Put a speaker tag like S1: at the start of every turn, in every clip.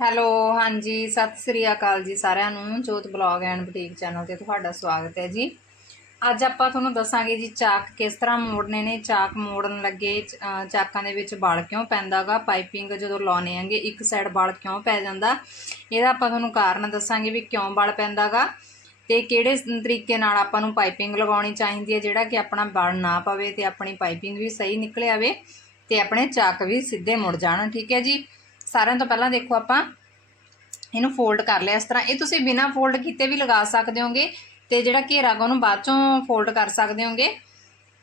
S1: Hello, ਹਾਂਜੀ, ਸਤਿ ਸ੍ਰੀ ਅਕਾਲ ਜੀ ਸਾਰਿਆਂ ਨੂੰ, ਜੋਤ ਬਲੌਗ ਐਂਡ ਬੁਟੀਕ ਚੈਨਲ ਤੇ ਤੁਹਾਡਾ ਸਵਾਗਤ ਹੈ ਜੀ। ਅੱਜ ਆਪਾਂ ਤੁਹਾਨੂੰ ਦੱਸਾਂਗੇ ਜੀ ਚਾਕ ਕਿਸ ਤਰ੍ਹਾਂ ਮੋੜਨੇ ਨੇ, ਚਾਕ ਮੋੜਨ ਲੱਗੇ ਚਾਕਾਂ ਦੇ ਵਿੱਚ ਬਲ ਕਿਉਂ ਪੈਂਦਾਗਾ, ਪਾਈਪਿੰਗ ਜਦੋਂ ਲਾਉਨੇ ਆਂਗੇ ਇੱਕ ਸਾਈਡ ਬਲ਼ ਕਿਉਂ ਪੈ ਜਾਂਦਾ, ਇਹਦਾ ਆਪਾਂ ਤੁਹਾਨੂੰ ਕਾਰਨ ਦੱਸਾਂਗੇ ਵੀ ਕਿਉਂ ਵਲ ਪੈਂਦਾਗਾ ਤੇ ਕਿਹੜੇ ਤਰੀਕੇ ਨਾਲ ਆਪਾਂ ਨੂੰ ਪਾਈਪਿੰਗ ਲਗਾਉਣੀ ਚਾਹੀਦੀ ਹੈ, ਜਿਹੜਾ ਕਿ ਆਪਣਾ ਬਲ ਨਾ ਪਵੇ ਤੇ ਆਪਣੀ ਪਾਈਪਿੰਗ ਵੀ ਸਹੀ ਨਿਕਲ ਆਵੇ ਤੇ ਆਪਣੇ ਚਾਕ ਵੀ ਸਿੱਧੇ ਮੁੜ ਜਾਣ, ਠੀਕ ਹੈ ਜੀ? ਸਾਰਿਆਂ ਤੋਂ ਪਹਿਲਾਂ ਦੇਖੋ ਆਪਾਂ, ਇਹਨੂੰ ਫੋਲਡ ਕਰ ਲਿਆ ਇਸ ਤਰ੍ਹਾਂ। ਇਹ ਤੁਸੀਂ ਬਿਨਾ ਫੋਲਡ ਕੀਤੇ ਵੀ ਲਗਾ ਸਕਦੇ ਹੋਗੇ ਤੇ ਜਿਹੜਾ ਘੇਰਾ ਗਾ ਉਹਨੂੰ ਬਾਅਦ ਚੋਂ ਫੋਲਡ ਕਰ ਸਕਦੇ ਹੋਗੇ।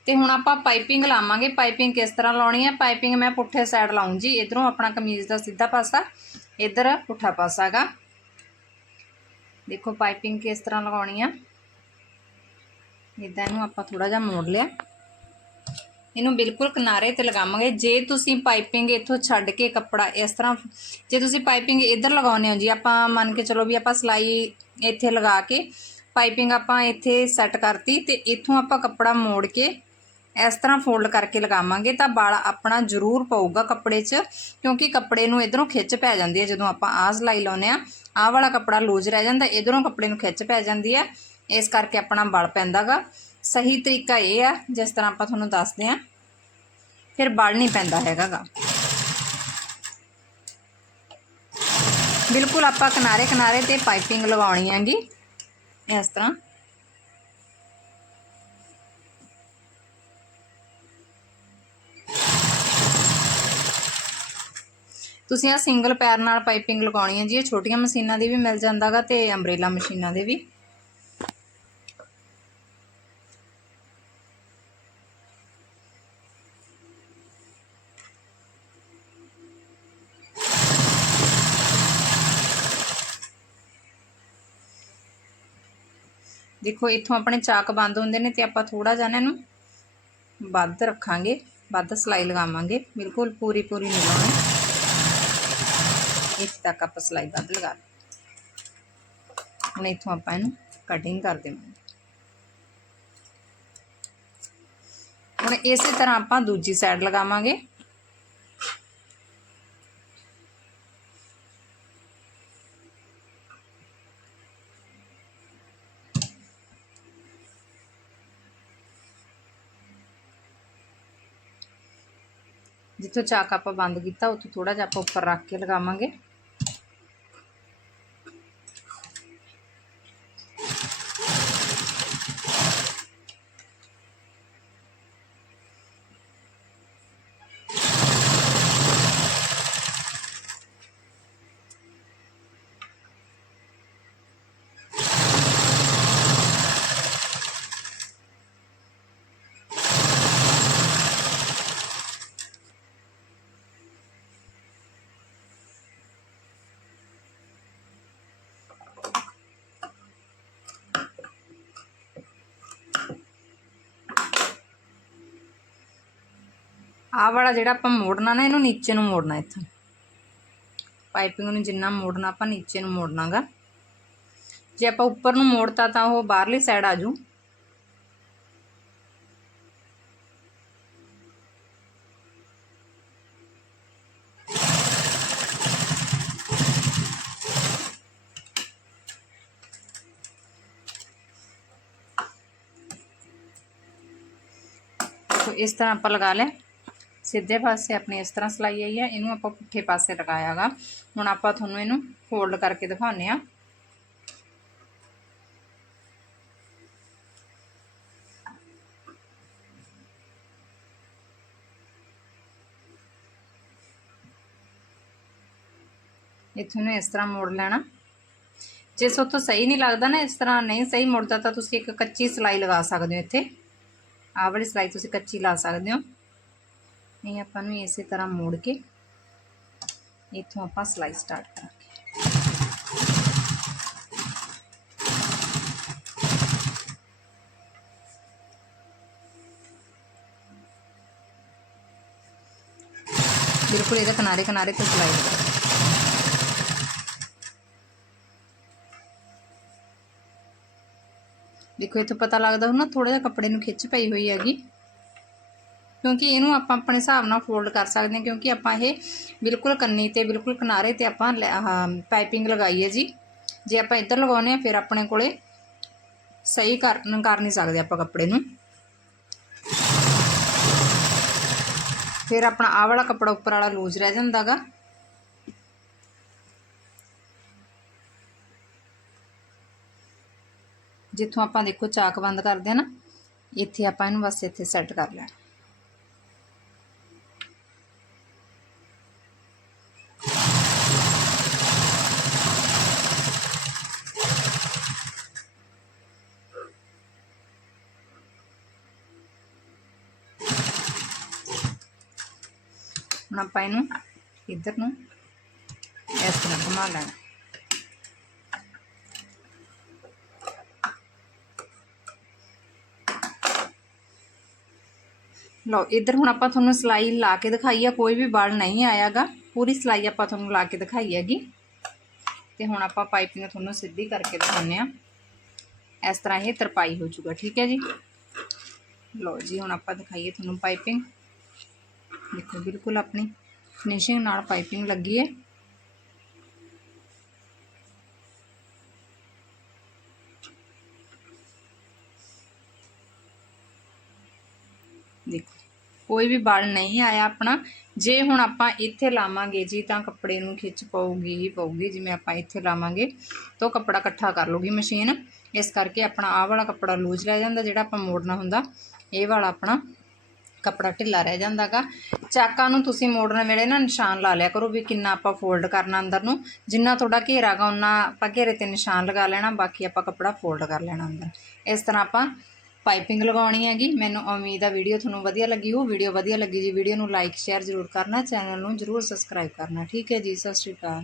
S1: ਤੇ ਹੁਣ ਆਪਾਂ ਪਾਈਪਿੰਗ ਲਾਵਾਂਗੇ। ਪਾਈਪਿੰਗ ਕਿਸ ਤਰ੍ਹਾਂ ਲਾਉਣੀ ਹੈ? ਪਾਈਪਿੰਗ ਮੈਂ ਪੁੱਠੇ ਸਾਈਡ ਲਾਉਂ ਜੀ। ਇਧਰੋਂ ਆਪਣਾ ਕਮੀਜ਼ ਦਾ ਸਿੱਧਾ ਪਾਸਾ, ਇਧਰ ਪੁੱਠਾ ਪਾਸਾਗਾ ਦੇਖੋ ਪਾਈਪਿੰਗ ਕਿਸ ਤਰ੍ਹਾਂ ਲਗਾਉਣੀ ਆ। ਇਦਾਂ ਇਹਨੂੰ ਆਪਾਂ ਥੋੜਾ ਜਿਹਾ ਮੋੜ ਲਿਆ। ਇਹਨੂੰ ਬਿਲਕੁਲ ਕਿਨਾਰੇ ਤੇ ਲਗਾਵਾਂਗੇ। ਜੇ ਤੁਸੀਂ ਪਾਈਪਿੰਗ ਇੱਥੋਂ ਛੱਡ ਕੇ ਕੱਪੜਾ ਇਸ ਤਰ੍ਹਾਂ, ਜੇ ਤੁਸੀਂ ਪਾਈਪਿੰਗ ਇੱਧਰ ਲਗਾਉਨੇ ਹੋ ਜੀ, ਆਪਾਂ ਮੰਨ ਕੇ ਚਲੋ ਵੀ ਆਪਾਂ ਸਲਾਈ ਇੱਥੇ ਲਗਾ ਕੇ ਪਾਈਪਿੰਗ ਆਪਾਂ ਇੱਥੇ ਸੈੱਟ ਕਰਤੀ ਤੇ ਇੱਥੋਂ ਆਪਾਂ ਕੱਪੜਾ ਮੋੜ ਕੇ ਇਸ ਤਰ੍ਹਾਂ ਫੋਲਡ ਕਰਕੇ ਲਗਾਵਾਂਗੇ ਤਾਂ ਵਾਲ ਆਪਣਾ ਜ਼ਰੂਰ ਪਊਗਾ ਕੱਪੜੇ 'ਚ, ਕਿਉਂਕਿ ਕੱਪੜੇ ਨੂੰ ਇਧਰੋਂ ਖਿੱਚ ਪੈ ਜਾਂਦੀ ਹੈ। ਜਦੋਂ ਆਪਾਂ ਆਹ ਸਲਾਈ ਲਾਉਨੇ ਆ ਆਹ ਵਾਲਾ ਕੱਪੜਾ ਲੂਜ਼ ਰਹਿ ਜਾਂਦਾ, ਇਧਰੋਂ ਕੱਪੜੇ ਨੂੰ ਖਿੱਚ ਪੈ ਜਾਂਦੀ ਹੈ। ਇਸ ਕਰਕੇ ਆਪਣਾ ਵਲ ਪੈਂਦਾਗਾ। ਸਹੀ ਤਰੀਕਾ ਇਹ ਆ ਜਿਸ ਤਰ੍ਹਾਂ ਆਪਾਂ ਤੁਹਾਨੂੰ ਦੱਸਦੇ ਆ ਫਿਰ ਵਲ ਨਹੀਂ ਪੈਂਦਾ ਹੈਗਾਗਾ ਬਿਲਕੁਲ ਆਪਾਂ ਕਿਨਾਰੇ ਕਿਨਾਰੇ ਤੇ ਪਾਈਪਿੰਗ ਲਗਾਉਣੀ ਹੈਗੀ ਇਸ ਤਰ੍ਹਾਂ ਤੁਸੀਂ ਆ ਸਿੰਗਲ ਪੈਰ ਨਾਲ ਪਾਈਪਿੰਗ ਲਗਾਉਣੀ ਹੈ ਜੀ ਇਹ ਛੋਟੀਆਂ ਮਸ਼ੀਨਾਂ ਦੇ ਵੀ ਮਿਲ ਜਾਂਦਾਗਾ ਤੇ ਅੰਬ੍ਰੇਲਾ ਮਸ਼ੀਨਾਂ ਦੇ ਵੀ ਦੇਖੋ ਇੱਥੋਂ ਆਪਣੇ ਚਾਕ ਬੰਦ ਹੁੰਦੇ ਨੇ ਤੇ ਆਪਾਂ ਥੋੜਾ ਜਿਹਾ ਨਾ ਇਹਨੂੰ ਵੱਧ ਰੱਖਾਂਗੇ ਵੱਧ ਸਲਾਈ ਲਗਾਵਾਂਗੇ ਬਿਲਕੁਲ ਪੂਰੀ ਪੂਰੀ ਨਹੀਂ ਲਾਉਣੀ ਇੱਥੇ ਤੱਕ ਆਪਾਂ ਸਲਾਈ ਵੱਧ ਲਗਾ ਲਈ ਹੁਣ ਇੱਥੋਂ ਆਪਾਂ ਇਹਨੂੰ ਕਟਿੰਗ ਕਰ ਦੇਵਾਂਗੇ ਹੁਣ ਇਸੇ ਤਰ੍ਹਾਂ ਆਪਾਂ ਦੂਜੀ ਸਾਈਡ ਲਗਾਵਾਂਗੇ ਜਿੱਥੋਂ ਚਾਕ ਆਪਾਂ ਬੰਦ ਕੀਤਾ ਉੱਥੋਂ ਥੋੜ੍ਹਾ ਜਿਹਾ ਆਪਾਂ ਉੱਪਰ ਰੱਖ ਕੇ ਲਗਾਵਾਂਗੇ। ਆਹ ਵਾਲਾ ਜਿਹੜਾ ਆਪਾਂ ਮੋੜਨਾ ਨਾ, ਇਹਨੂੰ ਨੀਚੇ ਨੂੰ ਮੋੜਨਾ ਇੱਥੋਂ। ਪਾਈਪਿੰਗ ਨੂੰ ਜਿੰਨਾ ਮੋੜਨਾ, ਆਪਾਂ ਨੀਚੇ ਨੂੰ ਮੋੜਨਾਗਾ। ਜੇ ਆਪਾਂ ਉੱਪਰ ਨੂੰ ਮੋੜਤਾ ਤਾਂ ਉਹ ਬਾਹਰਲੀ ਸਾਈਡ ਆ ਜੂ। ਇਸ ਤਰ੍ਹਾਂ ਆਪਾਂ ਲਗਾ ਲਿਆ। ਸਿੱਧੇ ਪਾਸੇ ਆਪਣੀ ਇਸ ਤਰ੍ਹਾਂ ਸਲਾਈ ਆਈ ਹੈ ਇਹਨੂੰ ਆਪਾਂ ਪੁੱਠੇ ਪਾਸੇ ਲਗਾਇਆਗਾ ਹੁਣ ਆਪਾਂ ਤੁਹਾਨੂੰ ਇਹਨੂੰ ਫੋਲਡ ਕਰਕੇ ਦਿਖਾਉਂਦੇ ਆ ਇੱਥੋਂ ਨੂੰ ਇਸ ਤਰ੍ਹਾਂ ਮੋੜ ਲੈਣਾ ਜੇ ਸੋ ਤੋਂ ਸਹੀ ਨਹੀਂ ਲੱਗਦਾ ਨਾ ਇਸ ਤਰ੍ਹਾਂ ਨਹੀਂ ਸਹੀ ਮੁੜਦਾ ਤਾਂ ਤੁਸੀਂ ਇੱਕ ਕੱਚੀ ਸਲਾਈ ਲਗਾ ਸਕਦੇ ਹੋ ਇੱਥੇ ਆਹ ਵਾਲੀ ਸਲਾਈ ਤੁਸੀਂ ਕੱਚੀ ਲਾ ਸਕਦੇ ਹੋ ਨਹੀਂ ਆਪਾਂ ਨੂੰ ਇਸੇ ਤਰ੍ਹਾਂ ਮੋੜ ਕੇ ਇੱਥੋਂ ਆਪਾਂ ਸਲਾਈ ਸਟਾਰਟ ਕਰਾਂਗੇ ਬਿਲਕੁਲ ਇਹਦੇ ਕਿਨਾਰੇ ਕਿਨਾਰੇ ਤੇ ਸਲਾਈ ਲਗਾ ਦੇਖੋ ਇੱਥੋਂ ਪਤਾ ਲੱਗਦਾ ਹੁਣ ਨਾ ਥੋੜਾ ਜਿਹਾ ਕੱਪੜੇ ਨੂੰ ਖਿੱਚ ਪਈ ਹੋਈ ਹੈਗੀ ਕਿਉਂਕਿ ਇਹਨੂੰ ਆਪਾਂ ਆਪਣੇ ਹਿਸਾਬ ਨਾਲ ਫੋਲਡ ਕਰ ਸਕਦੇ ਹਾਂ, ਕਿਉਂਕਿ ਆਪਾਂ ਇਹ ਬਿਲਕੁਲ ਕੰਨੀ ਤੇ ਬਿਲਕੁਲ ਕਿਨਾਰੇ ਤੇ ਆਪਾਂ ਪਾਈਪਿੰਗ ਲਗਾਈ ਹੈ ਜੀ। ਜੇ ਆਪਾਂ ਇੱਧਰ ਲਗਾਉਨੇ ਆ ਫਿਰ ਆਪਣੇ ਕੋਲੇ ਸਹੀ ਕਰ ਕਰ ਨਹੀਂ ਸਕਦੇ ਆਪਾਂ ਕੱਪੜੇ ਨੂੰ। ਫਿਰ ਆਪਣਾ ਆਹ ਵਾਲਾ ਕੱਪੜਾ ਉੱਪਰ ਵਾਲਾ ਲੂਜ਼ ਰਹਿ ਜਾਂਦਾਗਾ ਜਿੱਥੋਂ ਆਪਾਂ ਦੇਖੋ ਚਾਕ ਬੰਦ ਕਰਦੇ ਆ ਨਾ, ਇੱਥੇ ਆਪਾਂ ਇਹਨੂੰ ਬਸ ਇੱਥੇ ਸੈੱਟ ਕਰ ਲੈਣਾ। నా पैन इधर वेस्ट लो इधर हूँ आप सिलाई ला के दिखाई है कोई भी बाल नहीं आया गा पूरी सिलाई आप ला के दिखाई हैगी तो हूँ आप पाइपिंग थोनों सीधी करके दिखाने इस तरह ये तरपाई हो जूगा ठीक है जी लो जी हूँ आप दिखाइए थोनों पाइपिंग ਦੇਖੋ, ਬਿਲਕੁਲ ਆਪਣੀ ਫਿਨਿਸ਼ਿੰਗ ਨਾਲ ਪਾਈਪਿੰਗ ਲੱਗੀ ਹੈ। ਦੇਖੋ ਕੋਈ ਵੀ ਬਲ ਨਹੀਂ ਆਇਆ ਆਪਣਾ। ਜੇ ਹੁਣ ਆਪਾਂ ਇੱਥੇ ਲਾਵਾਂਗੇ ਜੀ, ਤਾਂ ਕੱਪੜੇ ਨੂੰ ਖਿੱਚ ਪਊਗੀ ਹੀ ਪਊਗੀ, ਜਿਵੇਂ ਆਪਾਂ ਇੱਥੇ ਲਾਵਾਂਗੇ, ਤਾਂ ਉਹ ਕੱਪੜਾ ਇਕੱਠਾ ਕਰ ਲੂਗੀ ਮਸ਼ੀਨ। ਇਸ ਕਰਕੇ ਆਪਣਾ ਆਹ ਵਾਲਾ ਕੱਪੜਾ ਲੂਜ਼ ਰਹਿ ਜਾਂਦਾ, ਜਿਹੜਾ ਆਪਾਂ ਮੋੜਨਾ ਹੁੰਦਾ, ਇਹ ਵਾਲਾ ਆਪਣਾ ਕੱਪੜਾ ਢਿੱਲਾ ਰਹਿ ਜਾਂਦਾਗਾ। ਚਾਕਾਂ ਨੂੰ ਤੁਸੀਂ ਮੋੜਨ ਵੇਲੇ ਨਾ ਨਿਸ਼ਾਨ ਲਾ ਲਿਆ ਕਰੋ ਵੀ ਕਿੰਨਾ ਆਪਾਂ ਫੋਲਡ ਕਰਨਾ ਅੰਦਰ ਨੂੰ। ਜਿੰਨਾ ਤੁਹਾਡਾ ਘੇਰਾ ਗਾ ਉਹਨਾਂ ਆਪਾਂ ਘੇਰੇ ਤੇ ਨਿਸ਼ਾਨ ਲਗਾ ਲੈਣਾ, ਬਾਕੀ ਆਪਾਂ ਕੱਪੜਾ ਫੋਲਡ ਕਰ ਲੈਣਾ ਅੰਦਰ। ਇਸ ਤਰ੍ਹਾਂ ਆਪਾਂ ਪਾਈਪਿੰਗ ਲਗਾਉਣੀ ਹੈਗੀ। ਮੈਨੂੰ ਉਮੀਦ ਆ ਵੀਡੀਓ ਤੁਹਾਨੂੰ ਵਧੀਆ ਲੱਗੀ ਹੋ ਵੀਡੀਓ ਵਧੀਆ ਲੱਗੀ ਜੀ ਵੀਡੀਓ ਨੂੰ ਲਾਈਕ ਸ਼ੇਅਰ ਜ਼ਰੂਰ ਕਰਨਾ ਚੈਨਲ ਨੂੰ ਜ਼ਰੂਰ ਸਬਸਕ੍ਰਾਈਬ ਕਰਨਾ। ਠੀਕ ਹੈ ਜੀ, ਸਤਿ ਸ਼੍ਰੀ ਅਕਾਲ।